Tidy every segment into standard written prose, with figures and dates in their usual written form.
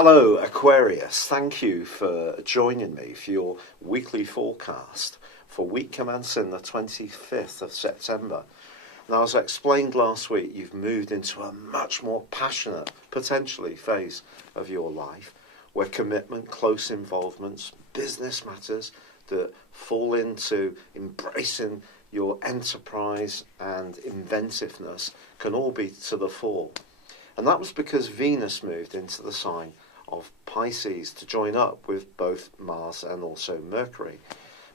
Hello Aquarius, thank you for joining me for your weekly forecast for week commencing the 25th of September. Now, as I explained last week, you've moved into a much more passionate, potentially, phase of your life where commitment, close involvements, business matters that fall into embracing your enterprise and inventiveness can all be to the fore. And that was because Venus moved into the sign of Pisces to join up with both Mars and also Mercury.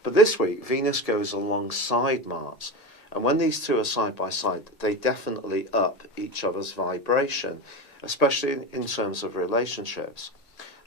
But this week, Venus goes alongside Mars. And when these two are side by side, they definitely up each other's vibration, especially in terms of relationships.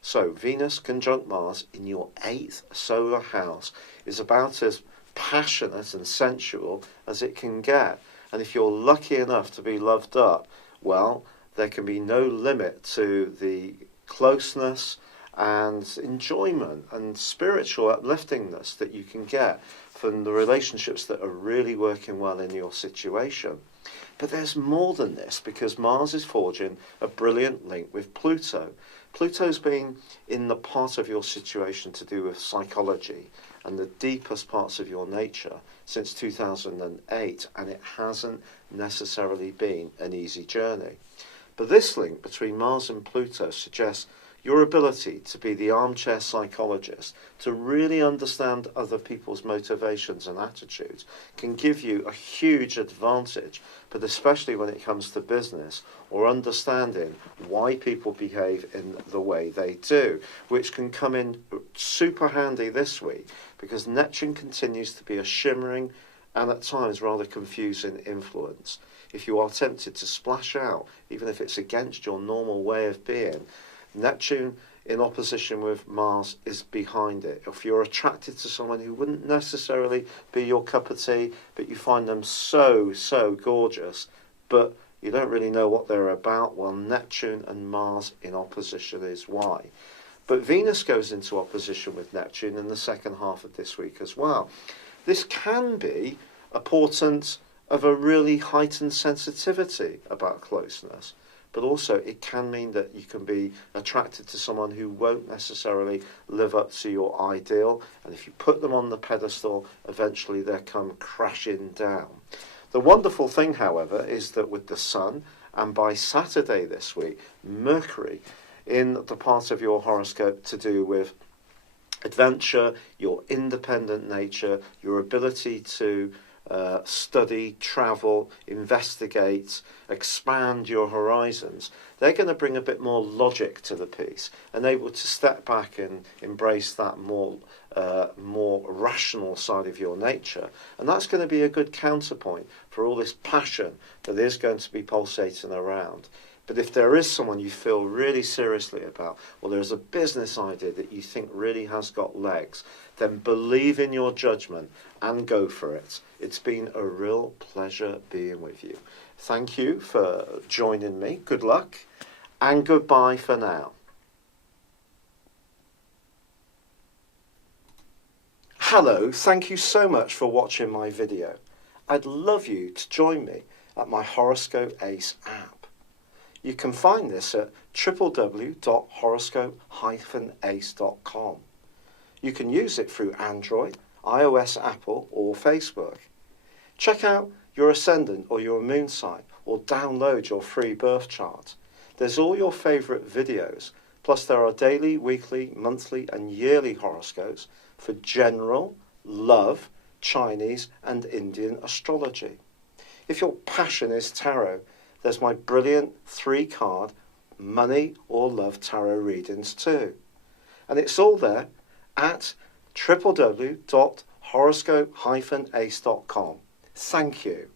So Venus conjunct Mars in your 8th solar house is about as passionate and sensual as it can get. And if you're lucky enough to be loved up, well, there can be no limit to the closeness and enjoyment and spiritual upliftingness that you can get from the relationships that are really working well in your situation. But there's more than this, because Mars is forging a brilliant link with Pluto. Pluto's been in the part of your situation to do with psychology and the deepest parts of your nature since 2008, and it hasn't necessarily been an easy journey. But this link between Mars and Pluto suggests your ability to be the armchair psychologist, to really understand other people's motivations and attitudes, can give you a huge advantage, but especially when it comes to business or understanding why people behave in the way they do, which can come in super handy this week because Neptune continues to be a shimmering and at times rather confusing influence. If you are tempted to splash out, even if it's against your normal way of being, Neptune in opposition with Mars is behind it. If you're attracted to someone who wouldn't necessarily be your cup of tea, but you find them so gorgeous, but you don't really know what they're about, well, Neptune and Mars in opposition is why. But Venus goes into opposition with Neptune in the second half of this week as well. This can be a portent of a really heightened sensitivity about closeness, but also it can mean that you can be attracted to someone who won't necessarily live up to your ideal, and if you put them on the pedestal, eventually they'll come crashing down. The wonderful thing, however, is that with the Sun, and by Saturday this week, Mercury, in the part of your horoscope to do with adventure, your independent nature, your ability to study, travel, investigate, expand your horizons, they're going to bring a bit more logic to the piece and able to step back and embrace that more rational side of your nature. And that's going to be a good counterpoint for all this passion that is going to be pulsating around. But if there is someone you feel really seriously about, or there's a business idea that you think really has got legs, then believe in your judgment and go for it. It's been a real pleasure being with you. Thank you for joining me. Good luck and goodbye for now. Hello, thank you so much for watching my video. I'd love you to join me at my Horoscope Ace app. You can find this at www.horoscope-ace.com. You can use it through Android, iOS, Apple, or Facebook. Check out your ascendant or your moon sign, or download your free birth chart. There's all your favourite videos, plus there are daily, weekly, monthly and yearly horoscopes for general, love, Chinese and Indian astrology. If your passion is tarot, there's my brilliant 3-card money or love tarot readings too. And it's all there at www.horoscope-ace.com. Thank you.